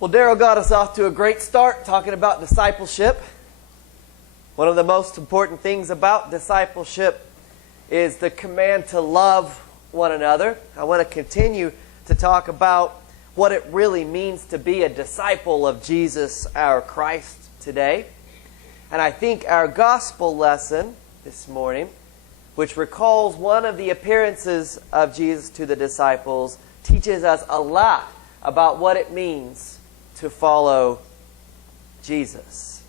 Well, Daryl got us off to a great start talking about discipleship. One of the most important things about discipleship is the command to love one another. I want to continue to talk about what it really means to be a disciple of Jesus, our Christ, today. And I think our gospel lesson this morning, which recalls one of the appearances of Jesus to the disciples, teaches us a lot about what it means to follow Jesus.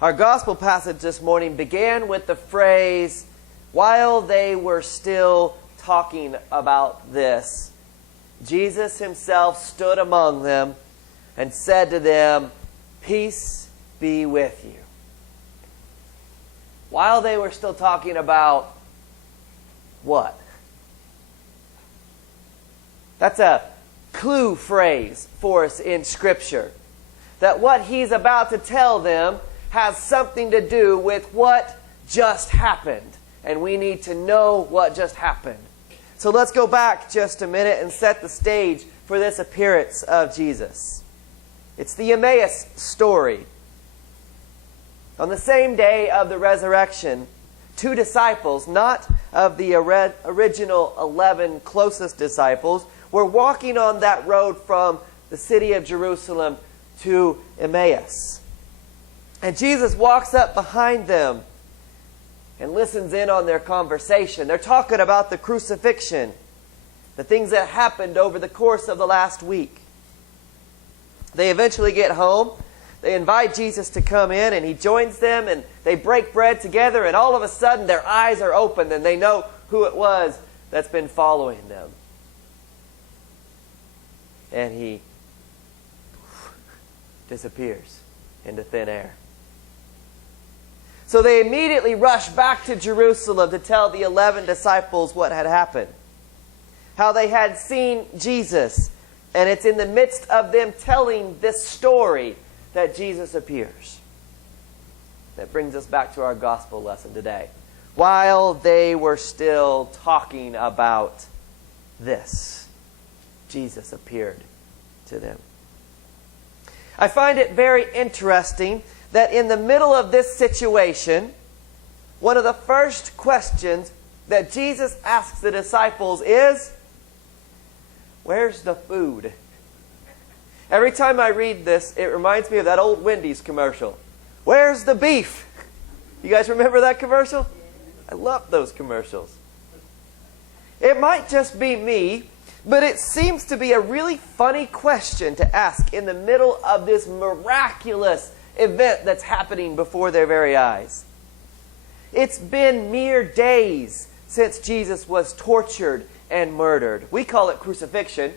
Our gospel passage this morning began with the phrase, while they were still talking about this, Jesus himself stood among them and said to them, "Peace be with you." While they were still talking about what? That's a clue phrase for us in Scripture. That what he's about to tell them has something to do with what just happened. And we need to know what just happened. So let's go back just a minute and set the stage for this appearance of Jesus. It's the Emmaus story. On the same day of the resurrection, two disciples, not of the original 11 closest disciples, were walking on that road from the city of Jerusalem to Emmaus. And Jesus walks up behind them and listens in on their conversation. They're talking about the crucifixion, the things that happened over the course of the last week. They eventually get home. They invite Jesus to come in, and he joins them, and they break bread together, and all of a sudden their eyes are opened, and they know who it was that's been following them. And he disappears into thin air. So they immediately rush back to Jerusalem to tell the 11 disciples what had happened. How they had seen Jesus. And it's in the midst of them telling this story that Jesus appears. That brings us back to our gospel lesson today. While they were still talking about this, Jesus appeared to them. I find it very interesting that in the middle of this situation, one of the first questions that Jesus asks the disciples is, "Where's the food?" Every time I read this, it reminds me of that old Wendy's commercial. "Where's the beef?" You guys remember that commercial? I love those commercials. It might just be me, but it seems to be a really funny question to ask in the middle of this miraculous event that's happening before their very eyes. It's been mere days since Jesus was tortured and murdered. We call it crucifixion,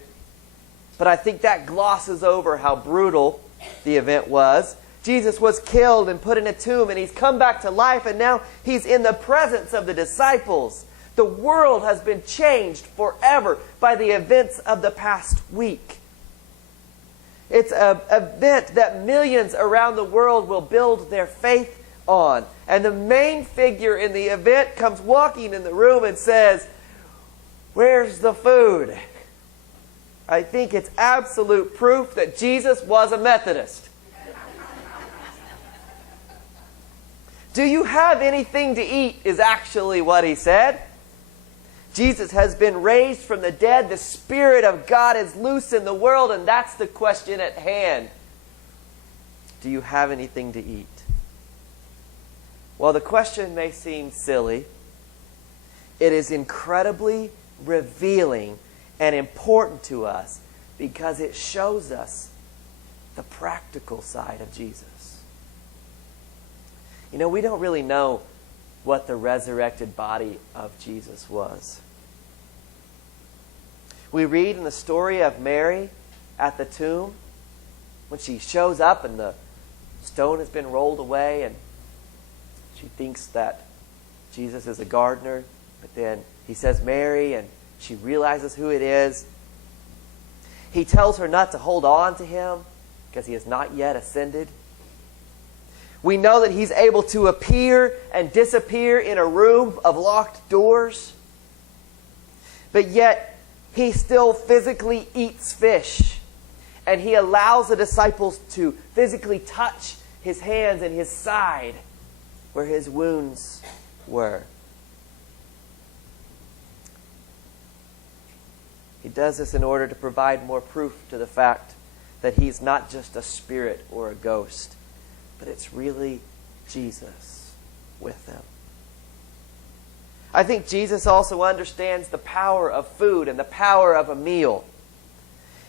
but I think that glosses over how brutal the event was. Jesus was killed and put in a tomb, and he's come back to life, and now he's in the presence of the disciples. The world has been changed forever by the events of the past week. It's an event that millions around the world will build their faith on. And the main figure in the event comes walking in the room and says, "Where's the food?" I think it's absolute proof that Jesus was a Methodist. "Do you have anything to eat?" is actually what he said. Jesus has been raised from the dead. The Spirit of God is loose in the world, and that's the question at hand. Do you have anything to eat? While the question may seem silly, it is incredibly revealing and important to us because it shows us the practical side of Jesus. You know, we don't really know what the resurrected body of Jesus was. We read in the story of Mary at the tomb when she shows up and the stone has been rolled away and she thinks that Jesus is a gardener, but then he says Mary and she realizes who it is. He tells her not to hold on to him because he has not yet ascended. We know that he's able to appear and disappear in a room of locked doors. But yet, he still physically eats fish. and he allows the disciples to physically touch his hands and his side where his wounds were. He does this in order to provide more proof to the fact that he's not just a spirit or a ghost, but it's really Jesus with them. I think Jesus also understands the power of food and the power of a meal.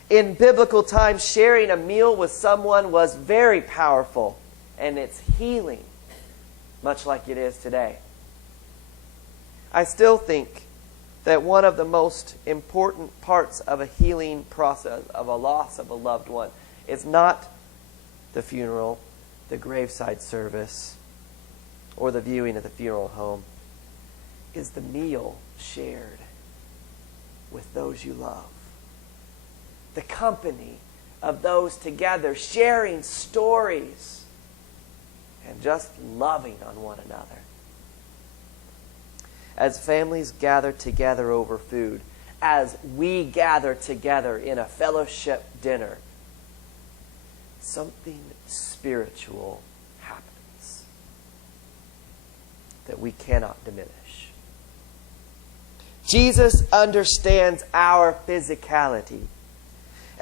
In biblical times, sharing a meal with someone was very powerful, and it's healing, much like it is today. I still think that one of the most important parts of a healing process, of a loss of a loved one, is not the funeral, the graveside service, or the viewing at the funeral home, is the meal shared with those you love. The company of those together, sharing stories and just loving on one another. As families gather together over food, as we gather together in a fellowship dinner, something spiritual happens that we cannot diminish. Jesus understands our physicality.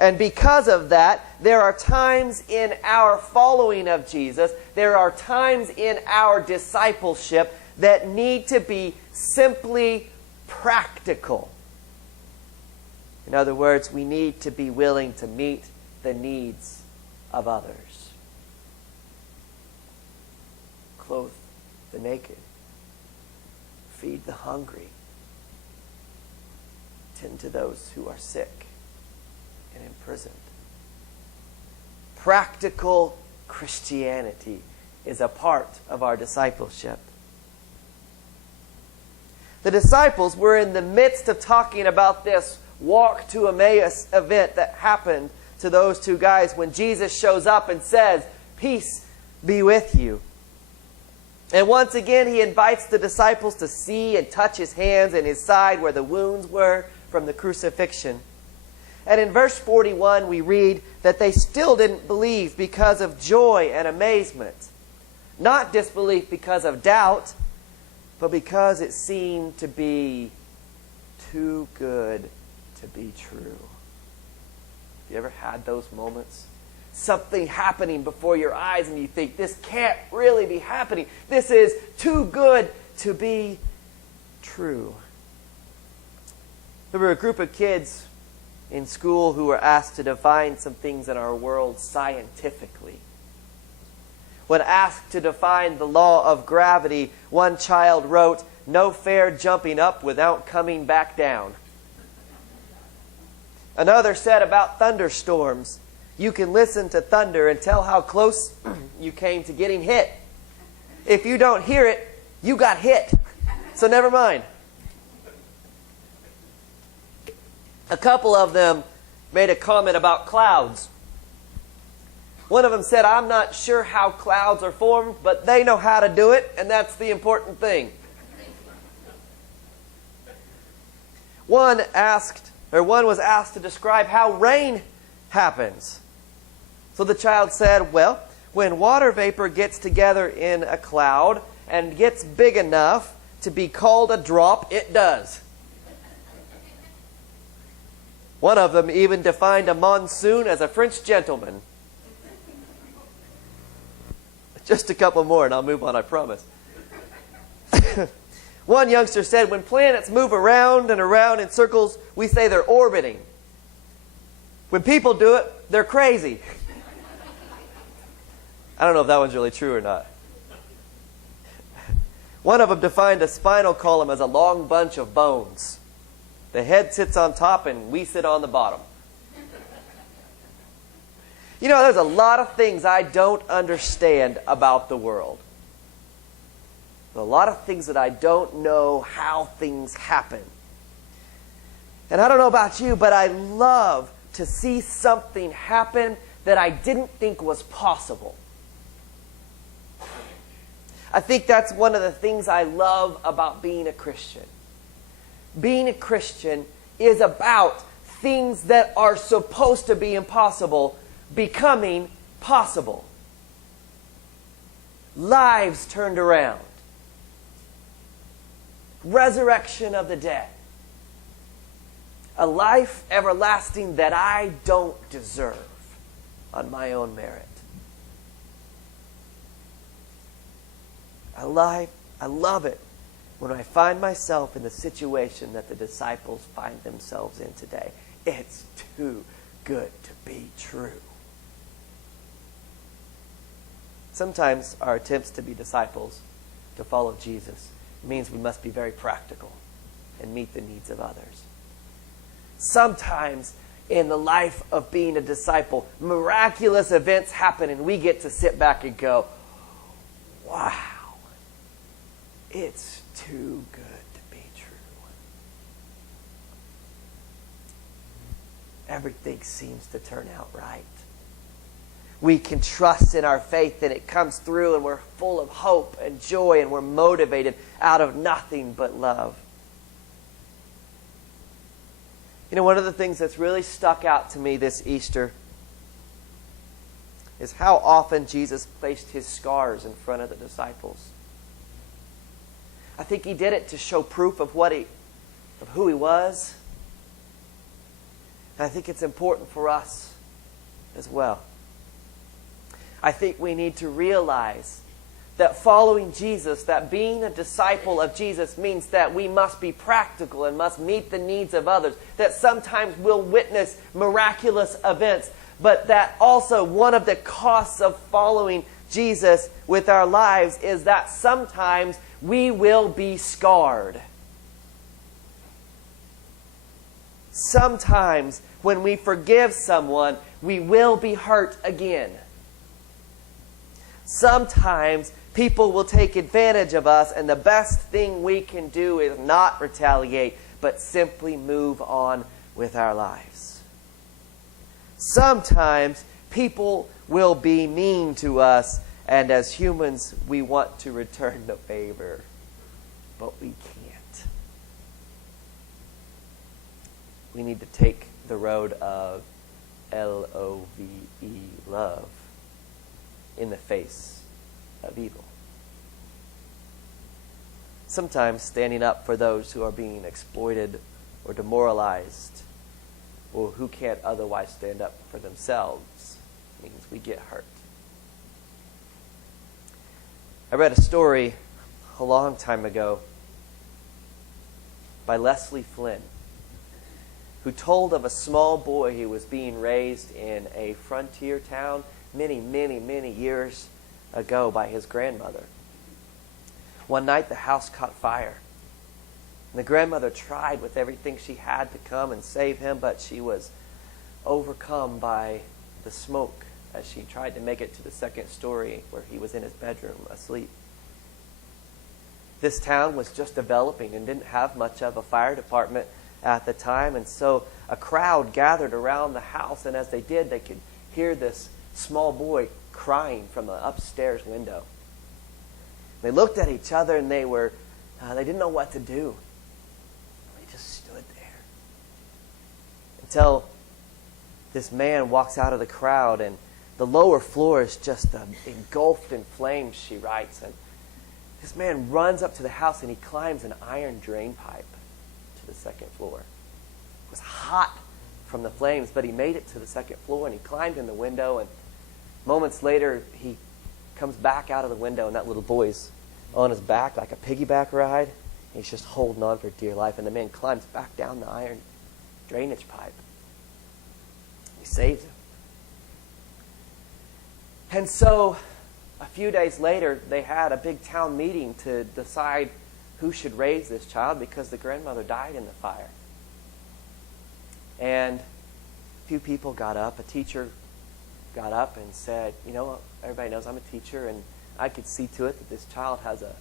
And because of that, there are times in our following of Jesus, there are times in our discipleship that need to be simply practical. In other words, we need to be willing to meet the needs of others. Clothe the naked. Feed the hungry. Tend to those who are sick and imprisoned. Practical Christianity is a part of our discipleship. The disciples were in the midst of talking about this walk to Emmaus event that happened to those two guys when Jesus shows up and says, "Peace be with you." And once again, he invites the disciples to see and touch his hands and his side where the wounds were from the crucifixion. And in verse 41, we read that they still didn't believe because of joy and amazement. Not disbelief because of doubt, but because it seemed to be too good to be true. You ever had those moments? Something happening before your eyes and you think, this can't really be happening. This is too good to be true. There were a group of kids in school who were asked to define some things in our world scientifically. When asked to define the law of gravity, one child wrote, "No fair jumping up without coming back down." Another said about thunderstorms, "You can listen to thunder and tell how close you came to getting hit. If you don't hear it, you got hit. So never mind." A couple of them made a comment about clouds. One of them said, "I'm not sure how clouds are formed, but they know how to do it, and that's the important thing." One was asked to describe how rain happens. So the child said, "Well, when water vapor gets together in a cloud and gets big enough to be called a drop, it does." One of them even defined a monsoon as a French gentleman. Just a couple more and I'll move on, I promise. One youngster said, "When planets move around and around in circles, we say they're orbiting. When people do it, they're crazy." I don't know if that one's really true or not. One of them defined a spinal column as a long bunch of bones. The head sits on top and we sit on the bottom. You know, there's a lot of things I don't understand about the world. There's a lot of things that I don't know how things happen. And I don't know about you, but I love to see something happen that I didn't think was possible. I think that's one of the things I love about being a Christian. Being a Christian is about things that are supposed to be impossible becoming possible. Lives turned around. Resurrection of the dead. A life everlasting that I don't deserve on my own merit. I love it when I find myself in the situation that the disciples find themselves in today. It's too good to be true. Sometimes our attempts to be disciples, to follow Jesus, means we must be very practical and meet the needs of others. Sometimes in the life of being a disciple, miraculous events happen and we get to sit back and go, wow, it's too good to be true. Everything seems to turn out right. We can trust in our faith and it comes through and we're full of hope and joy and we're motivated out of nothing but love. You know, one of the things that's really stuck out to me this Easter is how often Jesus placed his scars in front of the disciples. I think he did it to show proof of who he was. And I think it's important for us as well. I think we need to realize that following Jesus, that being a disciple of Jesus means that we must be practical and must meet the needs of others. That sometimes we'll witness miraculous events, but that also one of the costs of following Jesus with our lives is that sometimes we will be scarred. Sometimes when we forgive someone, we will be hurt again. Sometimes people will take advantage of us, and the best thing we can do is not retaliate, but simply move on with our lives. Sometimes people will be mean to us, and as humans, we want to return the favor, but we can't. We need to take the road of L-O-V-E, love, in the face of evil. Sometimes standing up for those who are being exploited or demoralized, or who can't otherwise stand up for themselves, means we get hurt. I read a story a long time ago by Leslie Flynn, who told of a small boy who was being raised in a frontier town many, many, many years ago by his grandmother. One night the house caught fire. And the grandmother tried with everything she had to come and save him, but she was overcome by the smoke as she tried to make it to the second story where he was in his bedroom asleep. This town was just developing and didn't have much of a fire department at the time, and so a crowd gathered around the house, and as they did, they could hear this small boy crying from the upstairs window. They looked at each other and they didn't know what to do. They just stood there until this man walks out of the crowd, and the lower floor is just engulfed in flames, she writes. And this man runs up to the house and he climbs an iron drain pipe to the second floor. It was hot from the flames, but he made it to the second floor and he climbed in the window, and moments later he comes back out of the window and that little boy's on his back like a piggyback ride. And he's just holding on for dear life, and the man climbs back down the iron drainage pipe. He saves him. And so a few days later they had a big town meeting to decide who should raise this child because the grandmother died in the fire. And a few people got up. A teacher got up and said, you know, everybody knows I'm a teacher and I could see to it that this child has a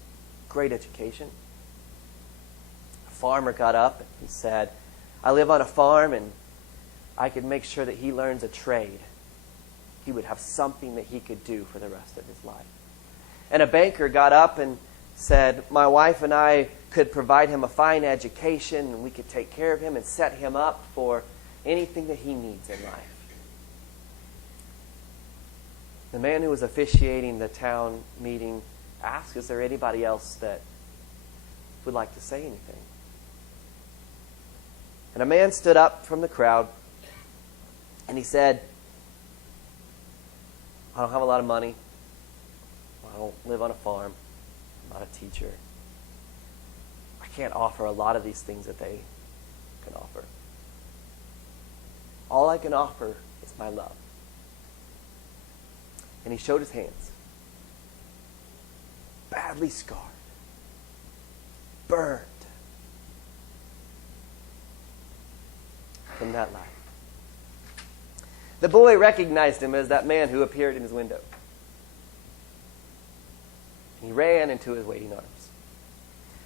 great education. A farmer got up and he said, I live on a farm and I could make sure that he learns a trade. He would have something that he could do for the rest of his life. And a banker got up and said, my wife and I could provide him a fine education and we could take care of him and set him up for anything that he needs in life. The man who was officiating the town meeting asked, is there anybody else that would like to say anything? And a man stood up from the crowd and he said, I don't have a lot of money. I don't live on a farm. I'm not a teacher. I can't offer a lot of these things that they can offer. All I can offer is my love. And he showed his hands. Badly scarred. Burned. From that life. The boy recognized him as that man who appeared in his window. He ran into his waiting arms.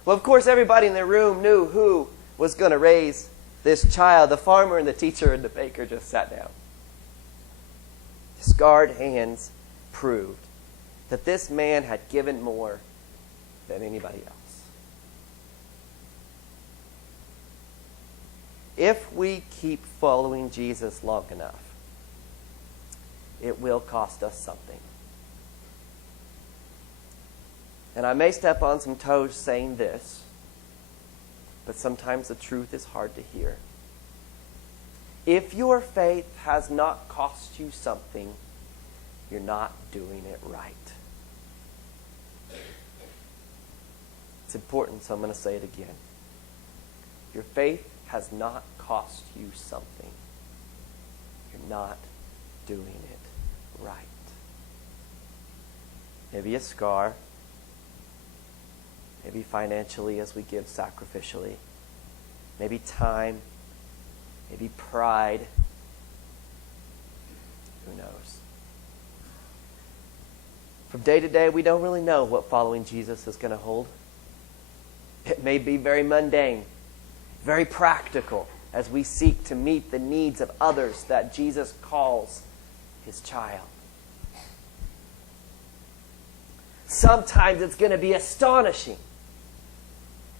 Well, of course, everybody in the room knew who was going to raise this child. The farmer and the teacher and the baker just sat down. The scarred hands proved that this man had given more than anybody else. If we keep following Jesus long enough, it will cost us something. And I may step on some toes saying this, but sometimes the truth is hard to hear. If your faith has not cost you something, you're not doing it right. It's important, so I'm going to say it again. Your faith has not cost you something. You're not doing it right. Maybe a scar. Maybe financially as we give sacrificially. Maybe time. Maybe pride. Who knows? From day to day, we don't really know what following Jesus is going to hold. It may be very mundane, very practical, as we seek to meet the needs of others that Jesus calls his child. Sometimes it's going to be astonishing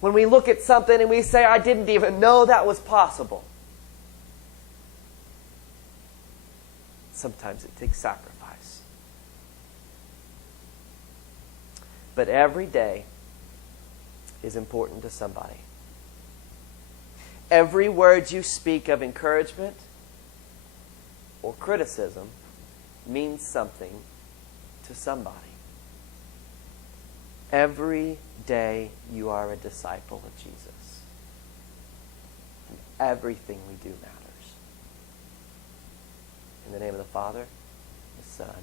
when we look at something and we say, I didn't even know that was possible. Sometimes it takes sacrifice. But every day is important to somebody. Every word you speak of encouragement or criticism means something to somebody. Every day you are a disciple of Jesus. And everything we do matters. In the name of the Father, the Son,